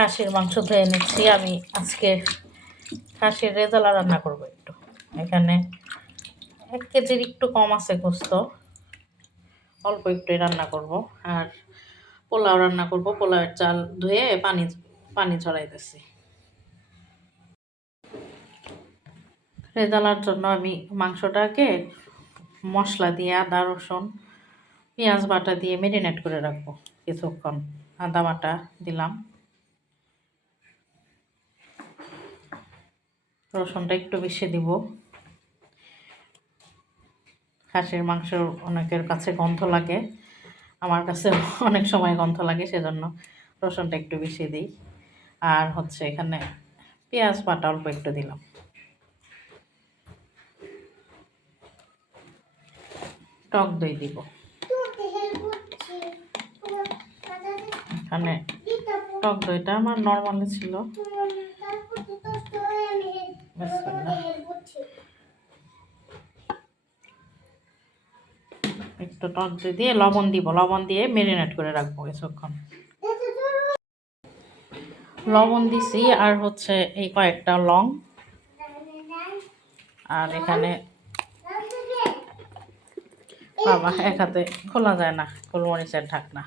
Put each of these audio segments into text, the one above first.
খাসির মাংস ধুয়ে নিচ্ছি। আমি আজকে খাসির রেজালা রান্না করব একটু। এখানে 1 কেজির একটু কম আছে গোস্ত, অল্প একটুই রান্না করব। আর পোলাও রান্না করব। পোলাওয়ের চাল ধুয়ে পানি ঝরাইতেছি। রেজালার জন্য আমি মাংসটাকে মশলা দিয়ে আদা রসুন পেঁয়াজ বাটা দিয়ে ম্যারিনেট করে রাখবো কিছুক্ষণ। আদা বাটা দিলাম, রসুনটা একটু বেশি দিব। খাসির মাংস অনেকের কাছে গন্ধ লাগে, আমার কাছে অনেক সময় গন্ধ লাগে, সেজন্য রসুনটা একটু বেশি দিই। আর হচ্ছে এখানে পেঁয়াজ বাটা অল্প একটু দিলাম। টক দই দিব। এখানে টক দইটা আমার নর্মালি ছিল। একটু টক দই দিয়ে লবণ দিব, লবণ দিয়ে ম্যারিনেট করে রাখবো কিছুক্ষণ। লবণ দিছি আর হচ্ছে এই কয়েকটা লং, আর এখানে বাবা এক হাতে খোলা যায় না গোলমরিচের ঢাকনা,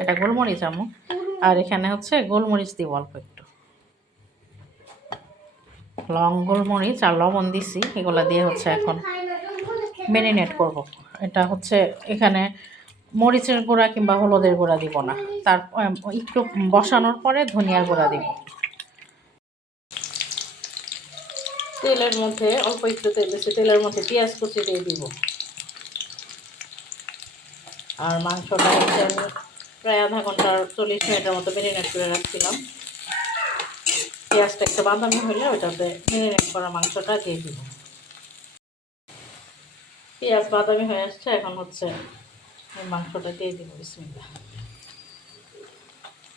এটা গোলমরিচ আমু। আর এখানে হচ্ছে গোলমরিচ দিব অল্প একটু, লং গোলমরিচ আর লবণ দিছি, এগুলা দিয়ে হচ্ছে এখন ম্যারিনেট করব। এটা হচ্ছে এখানে মরিচের গুঁড়া কিংবা হলুদের গুঁড়া দিব না, তার একটু বসানোর পরে ধনিয়ার গুঁড়া দিব। তেলের মধ্যে অল্প একটু তেল দিচ্ছি, তেলের মধ্যে পেঁয়াজ কুচি দিয়ে দিব। আর মাংসটা হচ্ছে আমি প্রায় আধা ঘন্টা 40 মিনিটের মতো ম্যারিনেট করে রাখছিলাম। পেঁয়াজটা একটু বাদামি হলে ওইটাতে ম্যারিনেট করা মাংসটা দিয়ে দিব। পেঁয়াজ বাদামি হয়ে আসছে, এখন হচ্ছে মাংসটা দিয়ে দিব। বিসমিল্লাহ।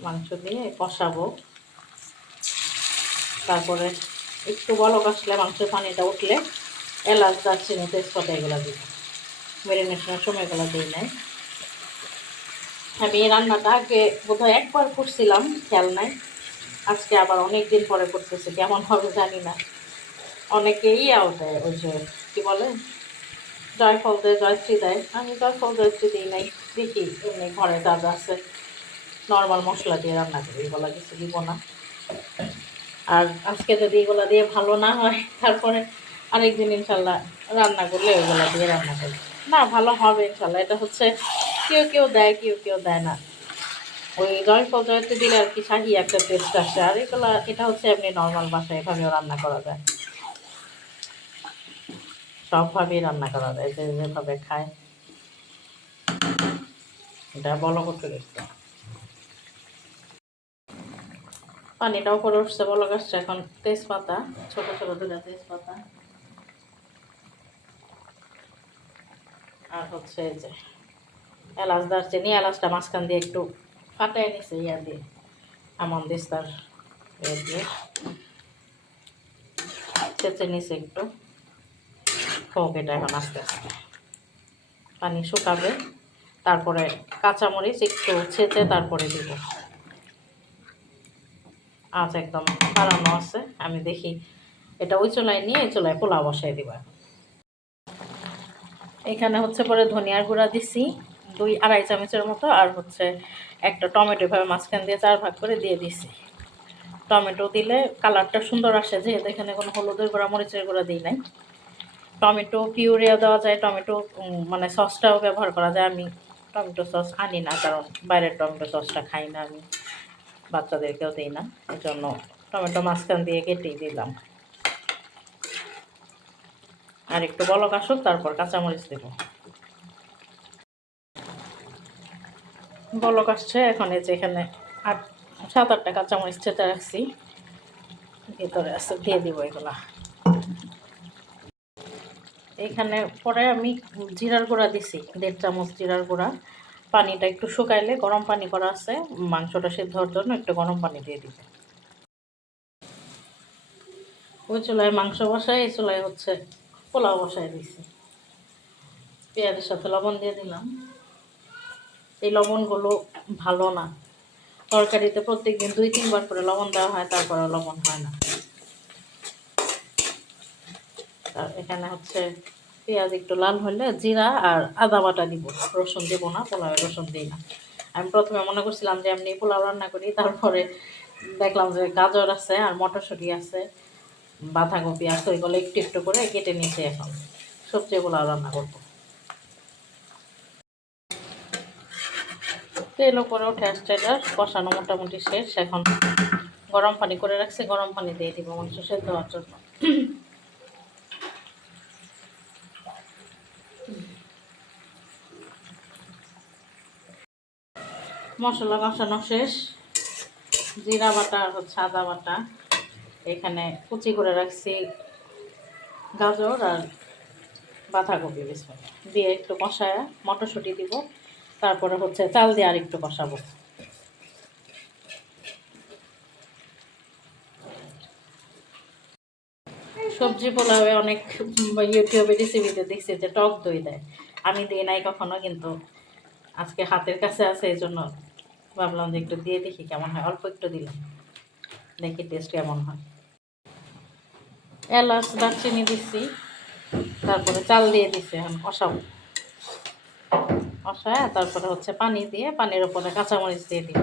মাংস দিয়ে কষাবো, তারপরে একটু বলক আসলে মাংসের পানিটা উঠলে এলাচ দারচিনি তেজপাতা এগুলো দিব। ম্যারিনেশনের সময় এগুলো দিই নাই। আমি এই রান্নাটা আগে বোধহয় একবার করছিলাম, খেয়াল নাই। আজকে আবার অনেক দিন পরে করতেছি, কেমন হবে জানি না। অনেকেই দেয়, ওই যে কী বলে জয়ফল দেয়, জয়শ্রী দেয়। আমি জয়ফল জয়শ্রী দিই নাই, দেখি এমনি ঘরে যা যা আছে নর্মাল মশলা দিয়ে রান্না করি, এগুলো কিছু দিব না। আর আজকে যদি এগুলো দিয়ে ভালো না হয়, তারপরে আরেকদিন ইনশাল্লাহ রান্না করলে ওইগুলো দিয়ে রান্না করি। না, ভালো হবে ইনশাল্লাহ। এটা হচ্ছে কেউ কেউ দেয়, কেউ কেউ দেয় না। ওই জয়ফল জয়ত্রী দিলে আর কি শাহি একটা টেস্ট আসে। আর এগুলো এটা হচ্ছে এমনি নর্মাল বাসায় এভাবেও রান্না করা যায়, সবভাবেই রান্না করা যায়, যে যেভাবে খায়। এটা বলক উঠে গেছে, পানিটাও করে উঠছে, বলক আসছে। এখন তেজপাতা, ছোট ছোট দুটা তেজপাতা, আর হচ্ছে এই যে এলাচ দারচিনি, এলাচটা মাঝখান দিয়ে একটু ফাটাই নিছে ইয়া দিয়ে, আমন দিস্তার দিয়ে চেঁচে নিছে একটু। হোক এটা এখন আস্তে আস্তে, পানি শুকাবে, তারপরে কাঁচামরিচ একটু ছেঁচে তারপরে দিব। আজ একদম বাড়ানো আছে, আমি দেখি এটা ওই চুলায় নিয়ে এই চুলায় পোলাও বসাই দিব। এখানে হচ্ছে পরে ধনিয়ার গুঁড়া দিছি 2-2.5 চামচের মতো, আর হচ্ছে একটা টমেটো এভাবে মাঝখান দিয়ে 4 ভাগ করে দিয়ে দিছি। টমেটো দিলে কালারটা সুন্দর আসে, যেহেতু এখানে কোনো হলুদের গুঁড়া মরিচের গুঁড়া দিই নাই। টমেটো পিউরিও দেওয়া যায়, টমেটো মানে সসটাও ব্যবহার করা যায়। আমি টমেটো সস আনি না, কারণ বাইরের টমেটো সসটা খাই না আমি, বাচ্চাদেরকেও দিই না, এই জন্য টমেটো মাঝখান দিয়ে কেটেই দিলাম। আর একটু বলক আসুক, তারপর কাঁচামরিচ দেব। বলক আসছে, এখন এই যে এখানে 7-8টা কাঁচামরিচ ছেঁচে রাখছি, ভিতরে আছে, দিয়ে দিব এগুলা। এখানে পরে আমি জিরার গুঁড়া দিছি 1.5 চামচ জিরার গুঁড়া। পানিটা একটু শুকাইলে, গরম পানি করা আছে, মাংসটা সিদ্ধ হওয়ার জন্য একটু গরম পানি দিয়ে দিবে। ওই চুলায় মাংস বসায়, এই চুলায় হচ্ছে পোলাও বসায় দিছি। পেঁয়াজের সাথে লবণ দিয়ে দিলাম। এই লবণগুলো ভালো না, তরকারিতে প্রত্যেকদিন 2-3 বার করে লবণ দেওয়া হয়, তারপরে লবণ হয় না। আর এখানে হচ্ছে পেঁয়াজ একটু লাল হলে জিরা আর আদা বাটা দিব, রসুন দেবো না, পোলাওয়ে রসুন দিই না। আমি প্রথমে মনে করছিলাম যে এমনি পোলাও রান্না করি, তারপরে দেখলাম যে গাজর আছে আর মটরশুঁটি আছে, বাঁধাকপি আছে, ওইগুলো একটু একটু করে কেটে নিয়েছি। এখন সবজি পোলাও রান্না করবো। তেল উপরে উঠে আসছে, এটা কষানো মোটামুটি শেষ। এখন গরম পানি করে রাখছি, গরম পানি দিয়ে দিব মাংস সেদ্ধ হওয়ার জন্য। মশলা কষানো শেষ, জিরা বাটা আর হচ্ছে আদা বাটা, এখানে কুচি করে রাখছি গাজর আর বাঁধাকপি দিয়ে একটু কষায় মটরশুঁটি দিব, তারপরে হচ্ছে চাল দিয়ে আর একটু কষাবো। সবজি পোলাওয়ে অনেক ইউটিউবে রেসিপিতে দেখছি যে টক দই দেয়, আমি দিই নাই কখনো, কিন্তু আজকে হাতের কাছে আছে এই জন্য ভাবলাম যে একটু দিয়ে দেখি কেমন হয়। অল্প একটু দিলাম, দেখি টেস্ট কেমন হয়। এলাচ দারচিনি দিচ্ছি, তারপরে চাল দিয়ে দিচ্ছি। এখন কষাবো, কষায় তারপরে হচ্ছে পানি দিয়ে, পানির উপরে কাঁচামরিচ দিয়ে দিব,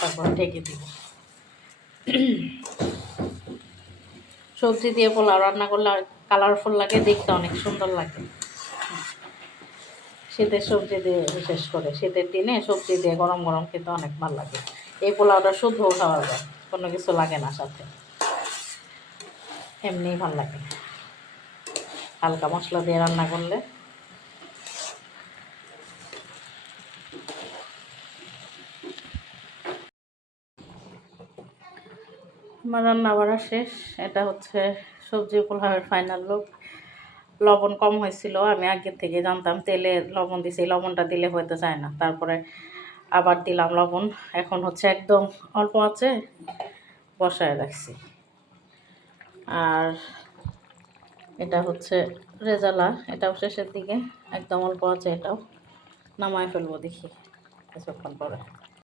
তারপরে ঢেকে দিব। সবজি দিয়ে পোলাও রান্না করলে কালারফুল লাগে, দেখতে অনেক সুন্দর লাগে। শীতের সবজি দিয়ে, বিশেষ করে শীতের দিনে সবজি দিয়ে গরম গরম খেতে অনেক ভালো লাগে। এই পোলাওটা শুদ্ধও খাওয়া যায়, কোনো কিছু লাগে না সাথে, এমনিই ভালো লাগে হালকা মশলা দিয়ে রান্না করলে। আমার রান্না বাড়া শেষ। এটা হচ্ছে সবজি পোলাওয়ের ফাইনাল লুক। লবণ কম হয়েছিল, আমি আগের থেকে জানতাম। তেলে লবণ দিছি, লবণটা দিলে হয়তো চায় না, তারপরে আবার দিলাম লবণ। এখন হচ্ছে একদম অল্প আছে বসায় রাখছি। আর এটা হচ্ছে রেজালা, এটাও শেষের দিকে, একদম অল্প আছে, এটাও নামায় ফেলবো দেখি কিছুক্ষণ পরে।